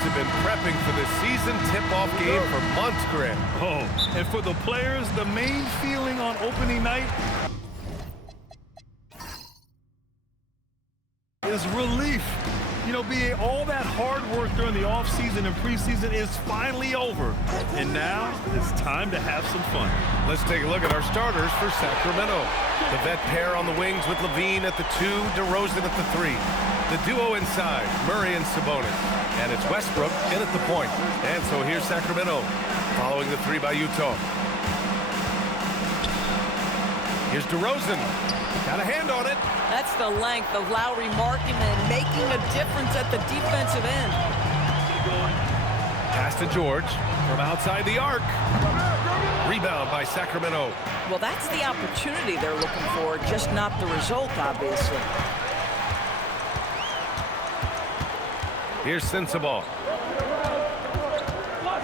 fans have been prepping for this season tip-off game for months, Grant. Oh, and for the players, the main feeling on opening night is relief. You know, BA, all that hard work during the offseason and preseason is finally over. And now it's time to have some fun. Let's take a look at our starters for Sacramento. The vet pair on the wings with LaVine at the 2, DeRozan at the 3. The duo inside, Murray and Sabonis. And it's Westbrook in at the point. And so here's Sacramento, following the 3 by Utah. Here's DeRozan. Got a hand on it. That's the length of Lauri Markkanen making a difference at the defensive end. Pass to George from outside the arc. Rebound by Sacramento. Well, that's the opportunity they're looking for, just not the result, obviously. Here's Sensabaugh.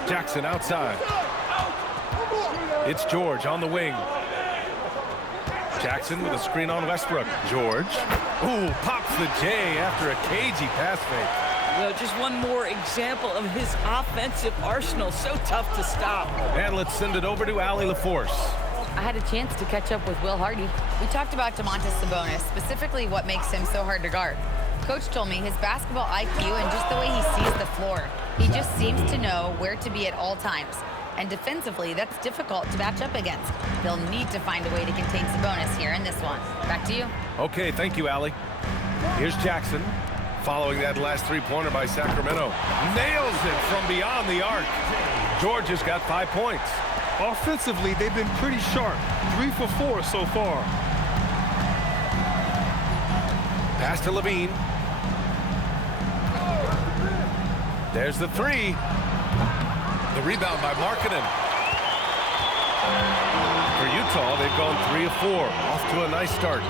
Jackson outside. It's George on the wing. Jackson with a screen on Westbrook. George. Ooh, pops the J after a cagey pass fake. Well, just one more example of his offensive arsenal. So tough to stop. And let's send it over to Allie LaForce. I had a chance to catch up with Will Hardy. We talked about Domantas Sabonis, specifically what makes him so hard to guard. Coach told me his basketball IQ and just the way he sees the floor. He just seems to know where to be at all times. And defensively, that's difficult to match up against. They'll need to find a way to contain Sabonis here in this one. Back to you. Okay, thank you, Allie. Here's Jackson, following that last three-pointer by Sacramento. Nails it from beyond the arc. George has got 5 points. Offensively, they've been pretty sharp. 3 for 4 so far. Pass to LaVine. There's the 3. The rebound by Markkanen. For Utah, they've gone 3 of 4. Off to a nice start.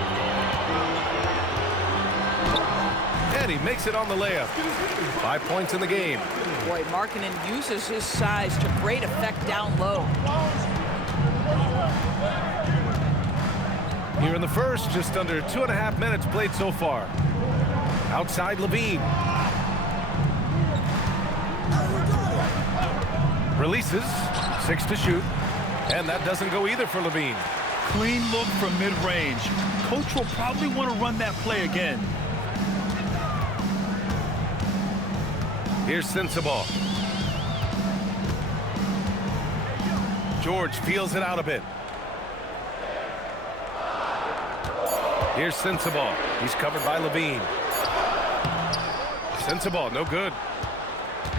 And he makes it on the layup. 5 points in the game. Boy, Markkanen uses his size to great effect down low. Here in the first, just under 2.5 minutes played so far. Outside LaVine. Releases, 6 to shoot, and that doesn't go either for LaVine. Clean look from mid-range. Coach will probably want to run that play again. Here's Sensabaugh. George feels it out a bit. Here's Sensabaugh. He's covered by LaVine. Sensabaugh, no good.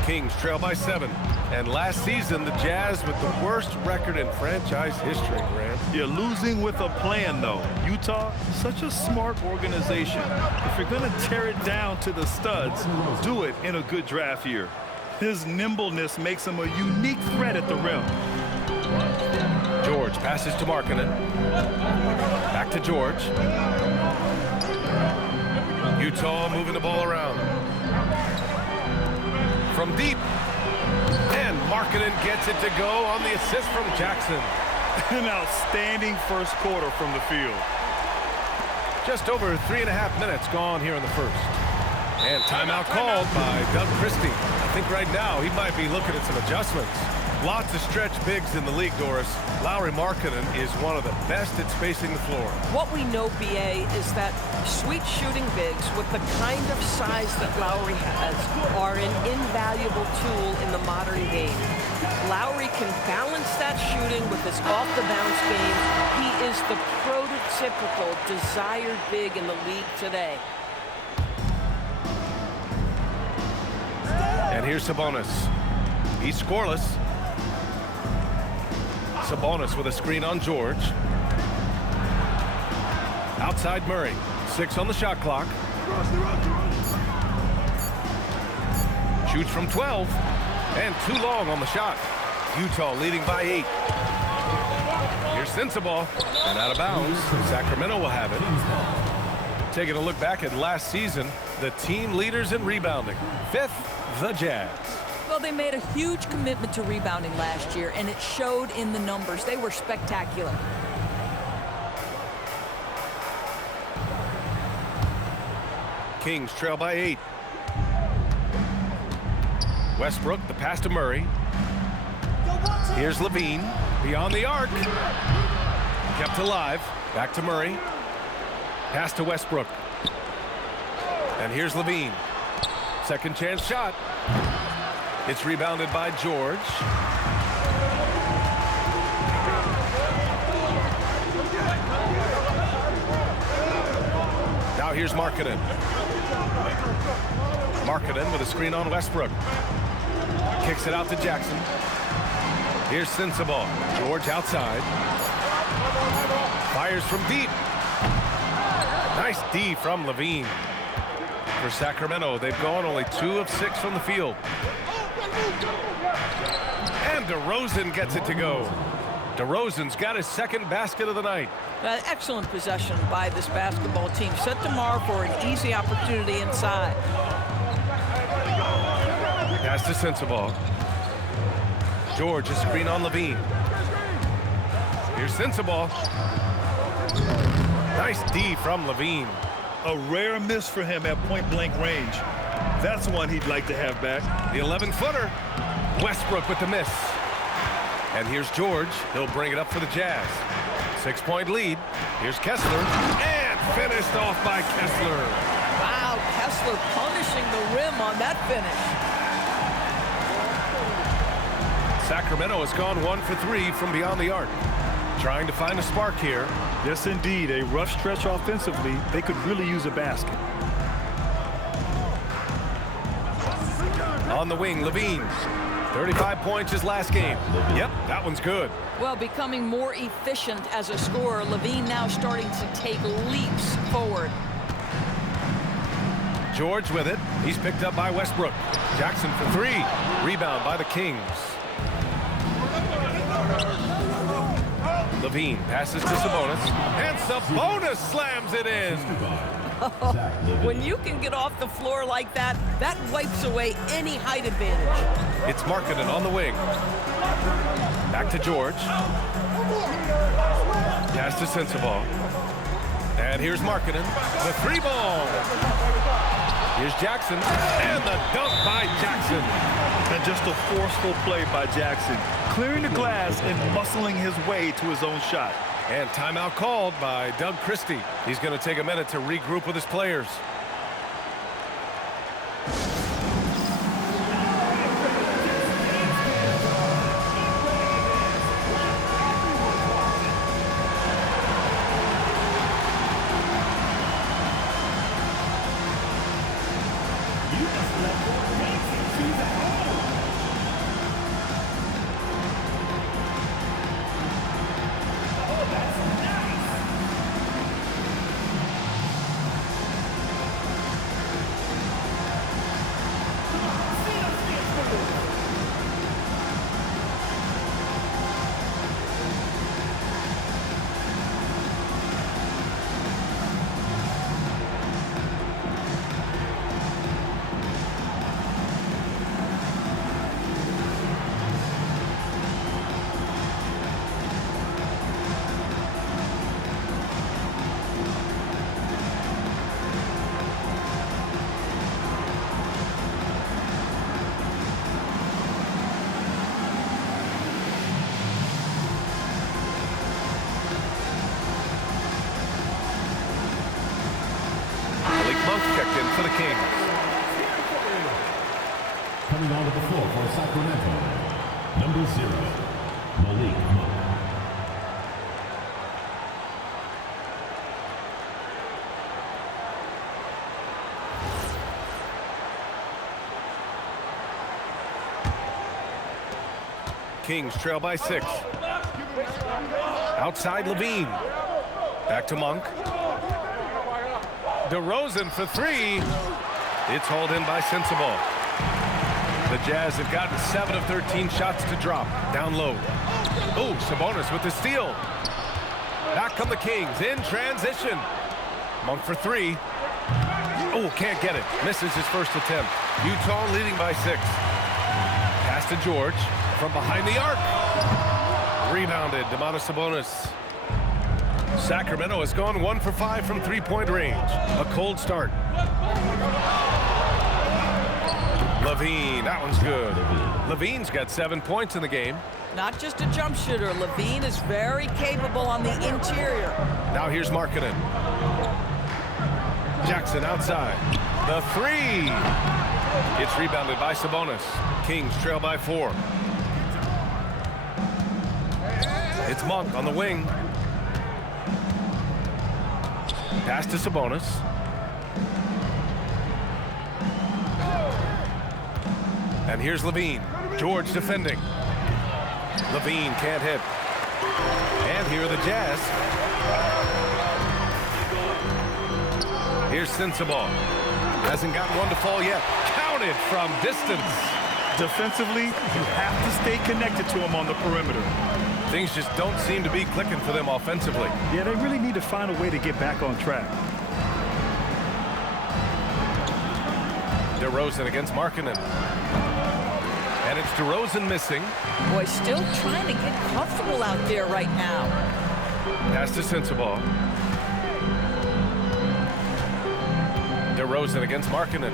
Kings trail by 7. And last season, the Jazz with the worst record in franchise history, Grant. You're losing with a plan, though. Utah, such a smart organization. If you're going to tear it down to the studs, do it in a good draft year. His nimbleness makes him a unique threat at the rim. George passes to Markkanen. Back to George. Utah moving the ball around. From deep. And Markkanen gets it to go on the assist from Jackson. An outstanding first quarter from the field. Just over 3.5 minutes gone here in the first. And timeout called by Doug Christie. I think right now he might be looking at some adjustments. Lots of stretch bigs in the league, Doris. Lauri Markkanen is one of the best at spacing the floor. What we know, BA, is that sweet shooting bigs with the kind of size that Lauri has are an invaluable tool in the modern game. Lauri can balance that shooting with his off-the-bounce game. He is the prototypical desired big in the league today. And here's Sabonis. He's scoreless. Sabonis with a screen on George. Outside Murray. 6 on the shot clock. Shoots from 12. And too long on the shot. Utah leading by 8. Here's Sensabaugh. And out of bounds. Sacramento will have it. Taking a look back at last season, the team leaders in rebounding. 5th, the Jazz. Well, they made a huge commitment to rebounding last year, and it showed in the numbers. They were spectacular. Kings trail by 8. Westbrook, the pass to Murray. Here's Levine, beyond the arc. Kept alive, back to Murray. Pass to Westbrook. And here's Levine. Second chance shot. It's rebounded by George. Now here's Markkanen. Markkanen with a screen on Westbrook. Kicks it out to Jackson. Here's Sensabaugh. George outside. Fires from deep. Nice D from Levine. For Sacramento, they've gone only 2 of 6 from the field. And DeRozan gets it to go. DeRozan's got his second basket of the night. Excellent possession by this basketball team. Set tomorrow for an easy opportunity inside. Pass to Sensabaugh. George, a screen on Levine. Here's Sensabaugh. Nice D from Levine. A rare miss for him at point-blank range. That's one he'd like to have back. The 11-footer. Westbrook with the miss. And here's George. He'll bring it up for the Jazz. 6-point lead. Here's Kessler. And finished off by Kessler. Wow, Kessler punishing the rim on that finish. Sacramento has gone 1 for 3 from beyond the arc. Trying to find a spark here. Yes, indeed. A rough stretch offensively. They could really use a basket. On the wing, Levine. 35 points his last game. Yep, that one's good. Well, becoming more efficient as a scorer, Levine now starting to take leaps forward. George with it. He's picked up by Westbrook. Jackson for 3. Rebound by the Kings. Levine passes to Sabonis. And Sabonis slams it in. When you can get off the floor like that, that wipes away any height advantage. It's Markkanen on the wing. Back to George. Pass to Sensabaugh. And here's Markkanen. The 3-ball. Here's Jackson. And the dunk by Jackson. And just a forceful play by Jackson. Clearing the glass and muscling his way to his own shot. And timeout called by Doug Christie. He's going to take a minute to regroup with his players. Checked in for the Kings. Coming onto the floor for Sacramento, number 0, Malik Monk. Kings trail by 6. Outside Levine. Back to Monk. DeRozan for 3. It's hauled in by Sensabaugh. The Jazz have gotten 7 of 13 shots to drop. Down low. Oh, Sabonis with the steal. Back come the Kings in transition. Monk for 3. Oh, can't get it. Misses his first attempt. Utah leading by 6. Pass to George from behind the arc. Rebounded. Domantas Sabonis. Sacramento has gone 1 for 5 from 3-point range. A cold start. Levine, that one's good. Levine's got 7 points in the game. Not just a jump shooter. Levine is very capable on the interior. Now here's Markkanen. Jackson outside. The three. It's rebounded by Sabonis. Kings trail by 4. It's Monk on the wing. Pass to Sabonis. And here's Levine. George defending. Levine can't hit. And here are the Jazz. Here's Sensabaugh. Hasn't gotten one to fall yet. Counted from distance. Defensively, you have to stay connected to him on the perimeter. Things just don't seem to be clicking for them offensively. Yeah, they really need to find a way to get back on track. DeRozan against Markkanen. And it's DeRozan missing. Boy, still trying to get comfortable out there right now. Pass to Sensabaugh. DeRozan against Markkanen.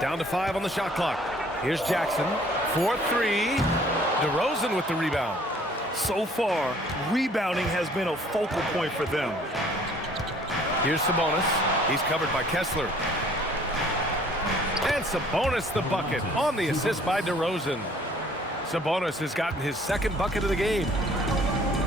Down to 5 on the shot clock. Here's Jackson. 4-3. DeRozan with the rebound. So far, rebounding has been a focal point for them. Here's Sabonis. He's covered by Kessler. And Sabonis the bucket on the assist by DeRozan. Sabonis has gotten his 2nd bucket of the game.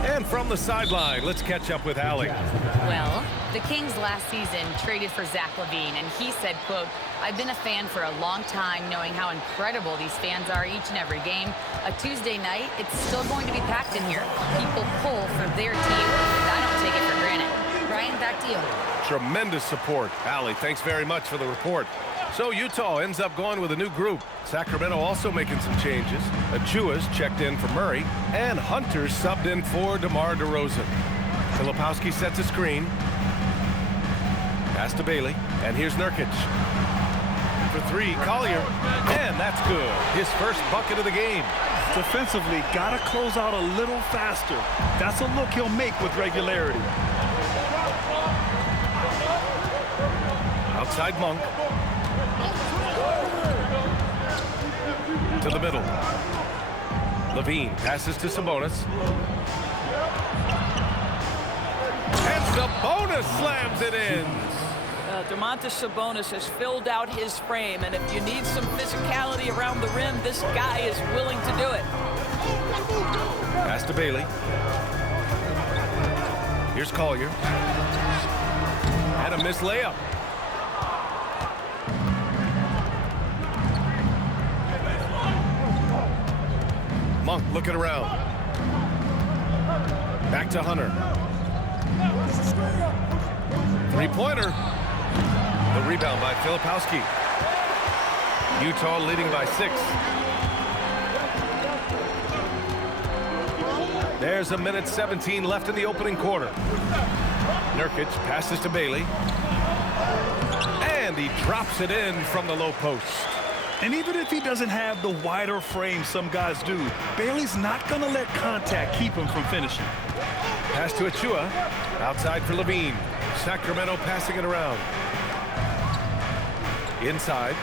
And from the sideline, let's catch up with Allie. Well, the Kings last season traded for Zach LaVine, and he said, quote, "I've been a fan for a long time, knowing how incredible these fans are each and every game. A Tuesday night, it's still going to be packed in here. People pull for their team, and I don't take it for granted." Brian, back to you. Tremendous support. Allie, thanks very much for the report. So Utah ends up going with a new group. Sacramento also making some changes. Achua's checked in for Murray, and Hunter's subbed in for DeMar DeRozan. Filipowski sets a screen. Pass to Bailey, and here's Nurkic. For 3, Collier, and that's good. His first bucket of the game. Defensively, gotta close out a little faster. That's a look he'll make with regularity. Outside Monk. To the middle. Levine passes to Sabonis. And Sabonis slams it in. Domantas Sabonis has filled out his frame, and if you need some physicality around the rim, this guy is willing to do it. Pass to Bailey. Here's Collier. And a missed layup. Monk looking around. Back to Hunter. 3-pointer. The rebound by Filipowski. Utah leading by 6. There's 1:17 left in the opening quarter. Nurkic passes to Bailey. And he drops it in from the low post. And even if he doesn't have the wider frame some guys do, Bailey's not going to let contact keep him from finishing. Pass to Achua. Outside for Levine. Sacramento passing it around. Inside.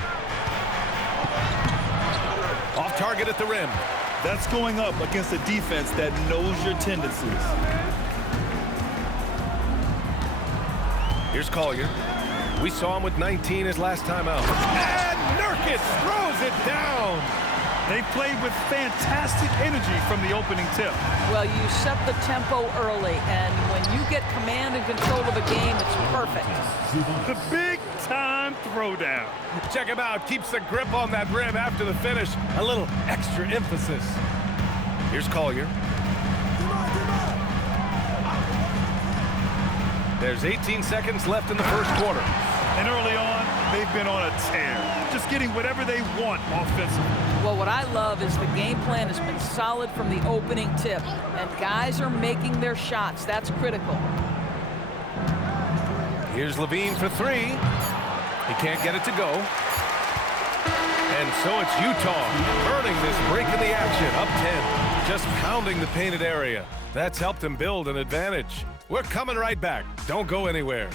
Off target at the rim. That's going up against a defense that knows your tendencies. Here's Collier. We saw him with 19 his last time out. And Nurkic throws it down. They played with fantastic energy from the opening tip. Well, you set the tempo early, and when you get command and control of a game, it's perfect. The big-time throwdown. Check him out. Keeps the grip on that rim after the finish. A little extra emphasis. Here's Collier. There's 18 seconds left in the first quarter. And early on, they've been on a tear. Just getting whatever they want offensively. Well, what I love is the game plan has been solid from the opening tip, and guys are making their shots. That's critical. Here's Levine for 3. He can't get it to go. And so it's Utah earning this break in the action, up 10. Just pounding the painted area. That's helped them build an advantage. We're coming right back. Don't go anywhere.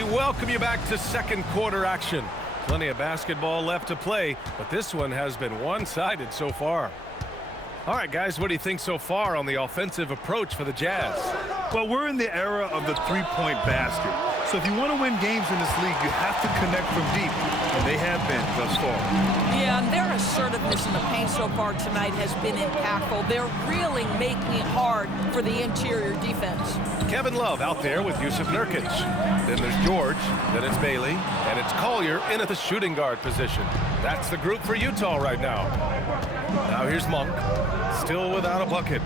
We welcome you back to second quarter action. Plenty of basketball left to play, but this one has been one-sided so far. All right, guys, what do you think so far on the offensive approach for the Jazz? Well, we're in the era of the three-point basket. So if you want to win games in this league, you have to connect from deep, and they have been thus far. Yeah, and their assertiveness in the paint so far tonight has been impactful. They're really making it hard for the interior defense. Kevin Love out there with Jusuf Nurkic. Then there's George, then it's Bailey, and it's Collier in at the shooting guard position. That's the group for Utah right now. Now here's Monk, still without a bucket.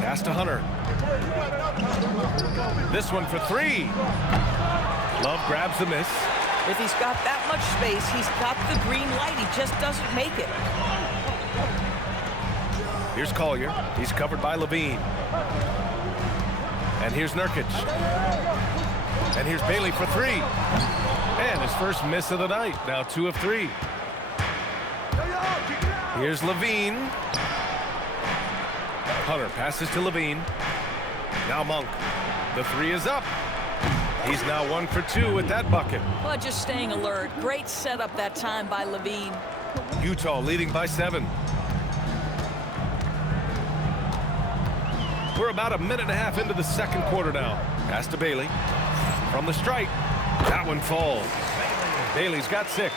Pass to Hunter. This one for three. Love grabs the miss. If he's got that much space, he's got the green light. He just doesn't make it. Here's Collier. He's covered by Levine. And here's Nurkic. And here's Bailey for three. And his first miss of the night. Now 2 of 3. Here's Levine. Hunter passes to Levine. Now Monk. The 3 is up. He's now 1 for 2 with that bucket. Well, just staying alert. Great setup that time by Levine. Utah leading by 7. We're about a minute and a half into the second quarter now. Pass to Bailey. From the strike. That one falls. Bailey's got 6.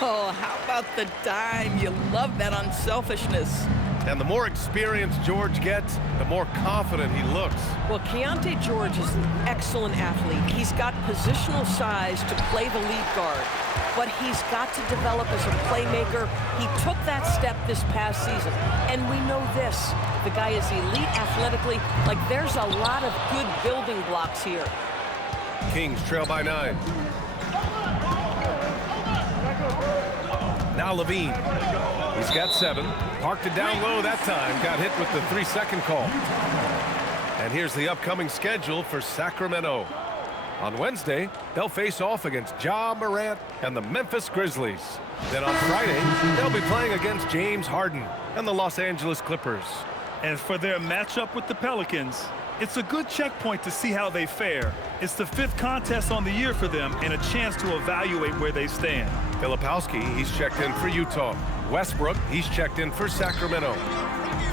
Oh, how about the dime? You love that unselfishness. And the more experience George gets, the more confident he looks. Well, Keontae George is an excellent athlete. He's got positional size to play the lead guard, but he's got to develop as a playmaker. He took that step this past season, and we know this. The guy is elite athletically. Like, there's a lot of good building blocks here. Kings trail by 9. Now Levine. He's got 7. Parked it down low that time. Got hit with the 3-second call. And here's the upcoming schedule for Sacramento. On Wednesday, they'll face off against Ja Morant and the Memphis Grizzlies. Then on Friday, they'll be playing against James Harden and the Los Angeles Clippers. And for their matchup with the Pelicans, it's a good checkpoint to see how they fare. It's the 5th contest on the year for them and a chance to evaluate where they stand. Filipowski, he's checked in for Utah. Westbrook, he's checked in for Sacramento.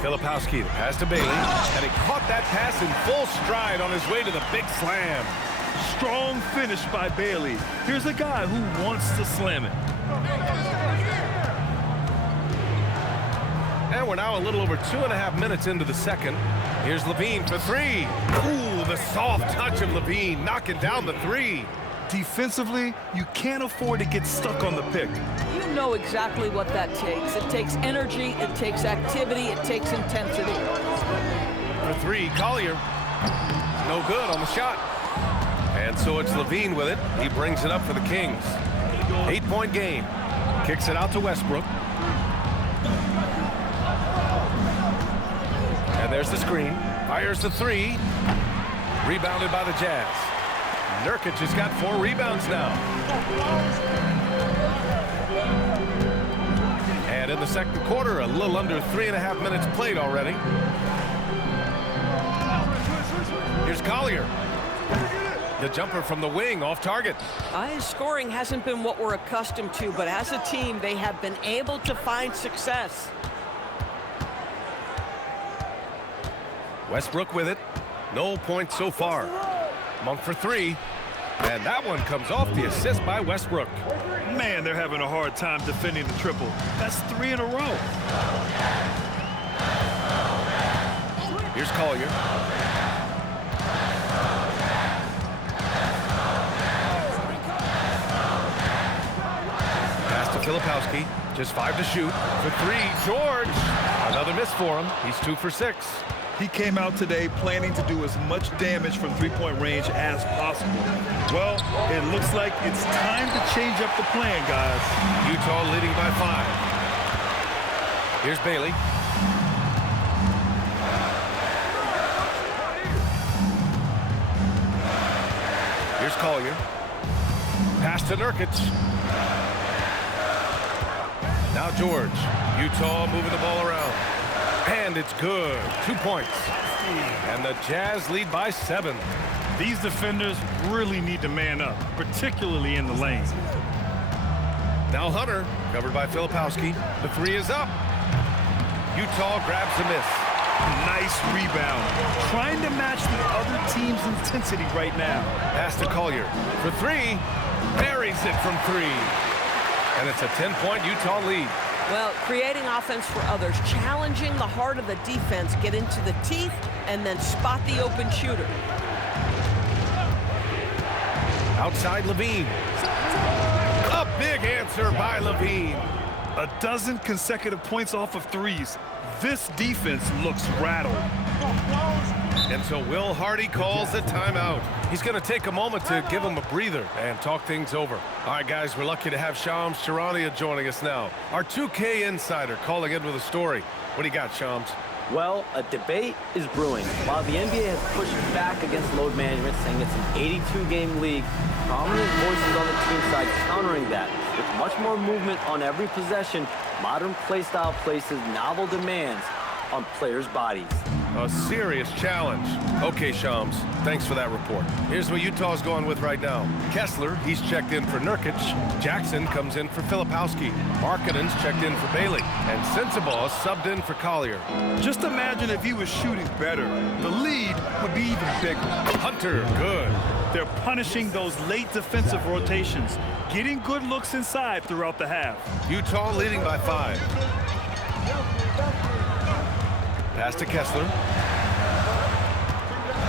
Filipowski, the pass to Bailey, and he caught that pass in full stride on his way to the big slam. Strong finish by Bailey. Here's a guy who wants to slam it. And we're now a little over 2.5 minutes into the second. Here's Levine for 3. Ooh, the soft touch of Levine knocking down the 3. Defensively, you can't afford to get stuck on the pick. You know exactly what that takes. It takes energy, it takes activity, it takes intensity. For 3, Collier. No good on the shot. And so it's Levine with it. He brings it up for the Kings. 8-point game. Kicks it out to Westbrook. And there's the screen. Fires the 3. Rebounded by the Jazz. Nurkic has got 4 rebounds now. And in the second quarter, a little under 3.5 minutes played already. Here's Collier. The jumper from the wing off target. His scoring hasn't been what we're accustomed to, but as a team, they have been able to find success. Westbrook with it. No points so far. Monk for 3. And that one comes off the assist by Westbrook. Man, they're having a hard time defending the triple. That's 3 in a row. Here's Collier. Pass to Filipowski. Just 5 to shoot. For 3, George. Another miss for him. He's 2 for 6. He came out today planning to do as much damage from three-point range as possible. Well, it looks like it's time to change up the plan, guys. Utah leading by 5. Here's Bailey. Here's Collier. Pass to Nurkic. Now George. Utah moving the ball around. And it's good. 2 points. And the Jazz lead by 7. These defenders really need to man up, particularly in the lane. Now Hunter, covered by Filipowski. The three is up. Utah grabs the miss. Nice rebound. Trying to match the other team's intensity right now. Pass to Collier for three. Buries it from three. And it's a 10-point Utah lead. Well, creating offense for others, challenging the heart of the defense, get into the teeth, and then spot the open shooter. Outside Levine. A big answer by Levine. A dozen consecutive points off of threes. This defense looks rattled. And so Will Hardy calls a timeout. He's going to take a moment to give him a breather and talk things over. All right, guys, we're lucky to have Shams Charania joining us now. Our 2K insider calling in with a story. What do you got, Shams? Well, a debate is brewing. While the NBA has pushed back against load management, saying it's an 82-game league, prominent voices on the team side countering that. With much more movement on every possession, modern play style places novel demands on players' bodies. A serious challenge. Okay, Shams, thanks for that report. Here's what Utah's going with right now. Kessler, he's checked in for Nurkic. Jackson comes in for Filipowski. Markkanen's checked in for Bailey. And Sensabaugh subbed in for Collier. Just imagine if he was shooting better. The lead would be even bigger. Hunter, good. They're punishing those late defensive rotations, getting good looks inside throughout the half. Utah leading by 5. Pass to Kessler.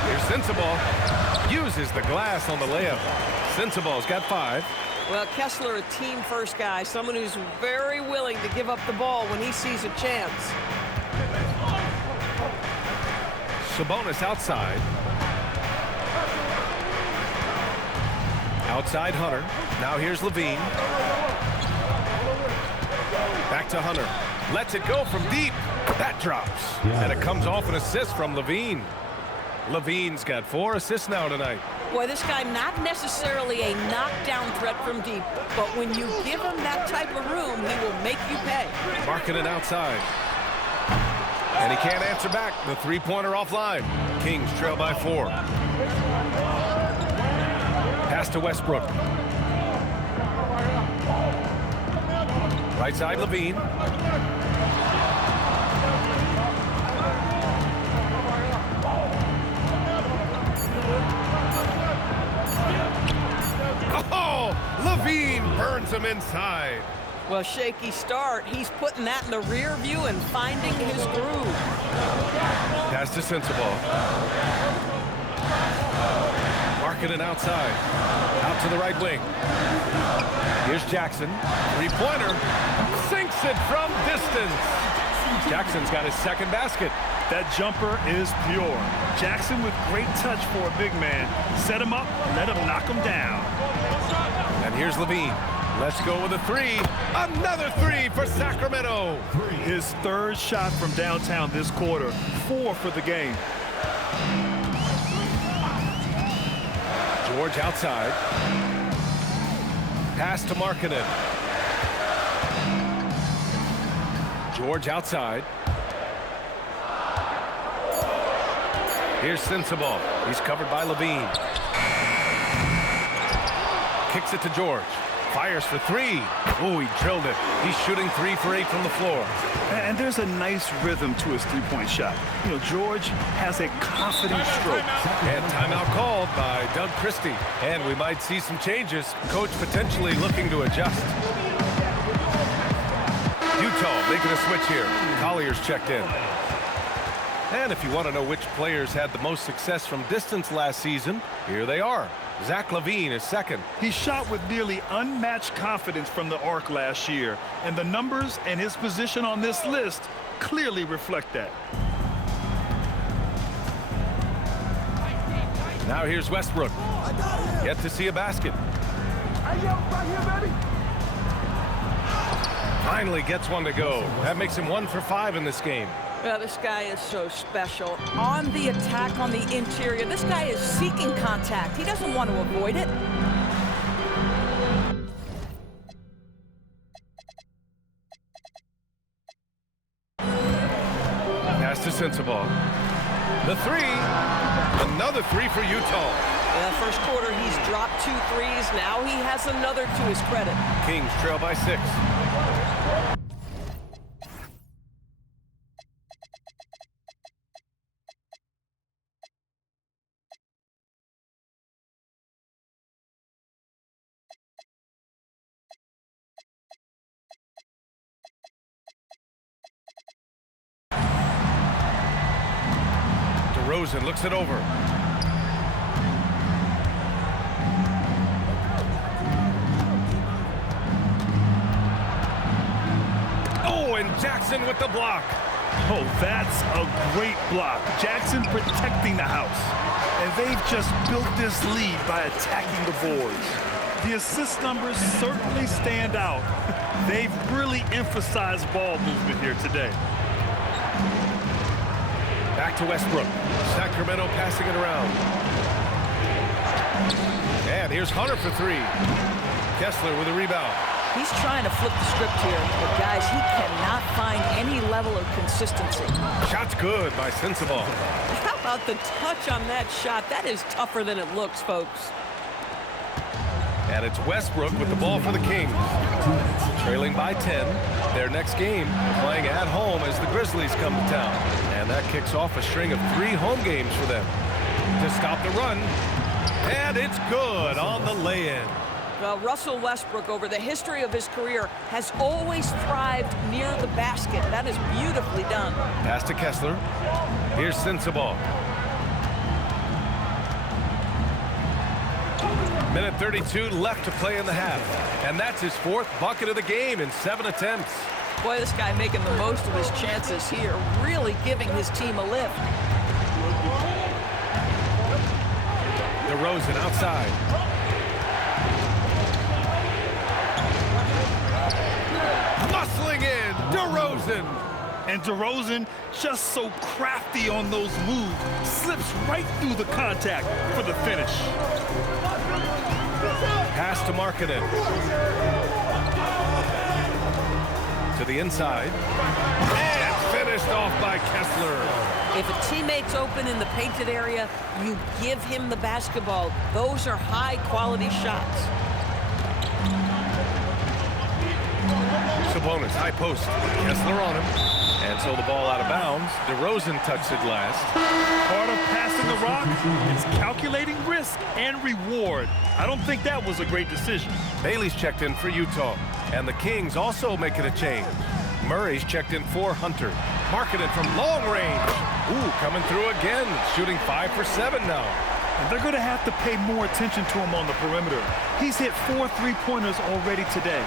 Here's Sensabaugh. Uses the glass on the layup. Sensabaugh's got 5. Well, Kessler, a team-first guy, someone who's very willing to give up the ball when he sees a chance. Sabonis outside. Outside Hunter. Now here's Levine. Back to Hunter. Lets it go from deep. That drops. And it comes off an assist from Levine. Levine's got 4 assists now tonight. Boy, this guy not necessarily a knockdown threat from deep, but when you give him that type of room, he will make you pay. Markkanen outside. And he can't answer back. The three-pointer offline. Kings trail by 4. Pass to Westbrook. Right side Levine. Oh, Levine burns him inside. Well, shaky start. He's putting that in the rear view and finding his groove. Pass to Sensabaugh. Markkanen outside. Out to the right wing. Here's Jackson. Three-pointer. Sinks it from distance. Jackson's got his second basket. That jumper is pure. Jackson with great touch for a big man. Set him up, let him knock him down. And here's Levine. Let's go with a 3. Another 3 for Sacramento. His third shot from downtown this quarter. 4 for the game. George outside. Pass to Markkanen. George outside. Here's Sensabaugh. He's covered by Levine. Kicks it to George. Fires for 3. Oh, he drilled it. He's shooting 3 for 8 from the floor. And there's a nice rhythm to his three-point shot. You know, George has a confident stroke. And timeout called by Doug Christie. And we might see some changes. Coach potentially looking to adjust. Utah making a switch here. Collier's checked in. And if you want to know which players had the most success from distance last season, here they are. Zach LaVine is second. He shot with nearly unmatched confidence from the arc last year, and the numbers and his position on this list clearly reflect that. Now here's Westbrook. Yet to see a basket. Finally gets one to go. That makes him 1 for 5 in this game. Well, this guy is so special. On the attack on the interior, this guy is seeking contact. He doesn't want to avoid it. Pass to Sensabaugh. The 3. Another 3 for Utah. First quarter, he's dropped 2 threes. Now he has another to his credit. Kings trail by 6. DeRozan looks it over. Oh, and Jackson with the block. Oh, that's a great block. Jackson protecting the house. And they've just built this lead by attacking the boards. The assist numbers certainly stand out. They've really emphasized ball movement here today. Back to Westbrook. Sacramento passing it around. And here's Hunter for 3. Kessler with a rebound. He's trying to flip the script here, but guys, he cannot find any level of consistency. Shot's good by Sensabaugh. How about the touch on that shot? That is tougher than it looks, folks. And it's Westbrook with the ball for the Kings. Trailing by 10. Their next game playing at home as the Grizzlies come to town. And that kicks off a string of 3 home games for them. To stop the run. And it's good on the lay-in. Well, Russell Westbrook, over the history of his career, has always thrived near the basket. That is beautifully done. Pass to Kessler. Here's Sensabaugh. Minute 32 left to play in the half. And that's his 4th bucket of the game in 7 attempts. Boy, this guy making the most of his chances here, really giving his team a lift. DeRozan outside. Muscling in, DeRozan. And DeRozan, just so crafty on those moves, slips right through the contact for the finish. Pass to Markkanen. To the inside. And finished off by Kessler. If a teammate's open in the painted area, you give him the basketball. Those are high-quality shots. Sabonis, high post. Kessler on him. And so the ball out of bounds. DeRozan touched it last. Part of passing the rock is calculating risk and reward. I don't think that was a great decision. Bailey's checked in for Utah. And the Kings also making a change. Murray's checked in for Hunter. Markkanen from long range. Ooh, coming through again. Shooting 5 for 7 now. And they're going to have to pay more attention to him on the perimeter. He's hit 4 3-pointers already today.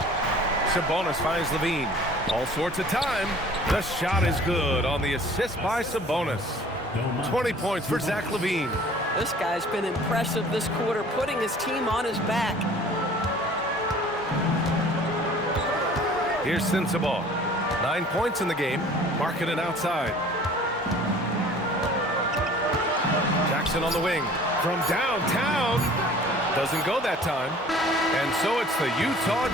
Sabonis finds Levine. All sorts of time. The shot is good on the assist by Sabonis. 20 points for Zach LaVine. This guy's been impressive this quarter, putting his team on his back. Here's Sensabaugh. 9 points in the game. Markkanen outside. Jackson on the wing. From downtown. Doesn't go that time. And so it's the Utah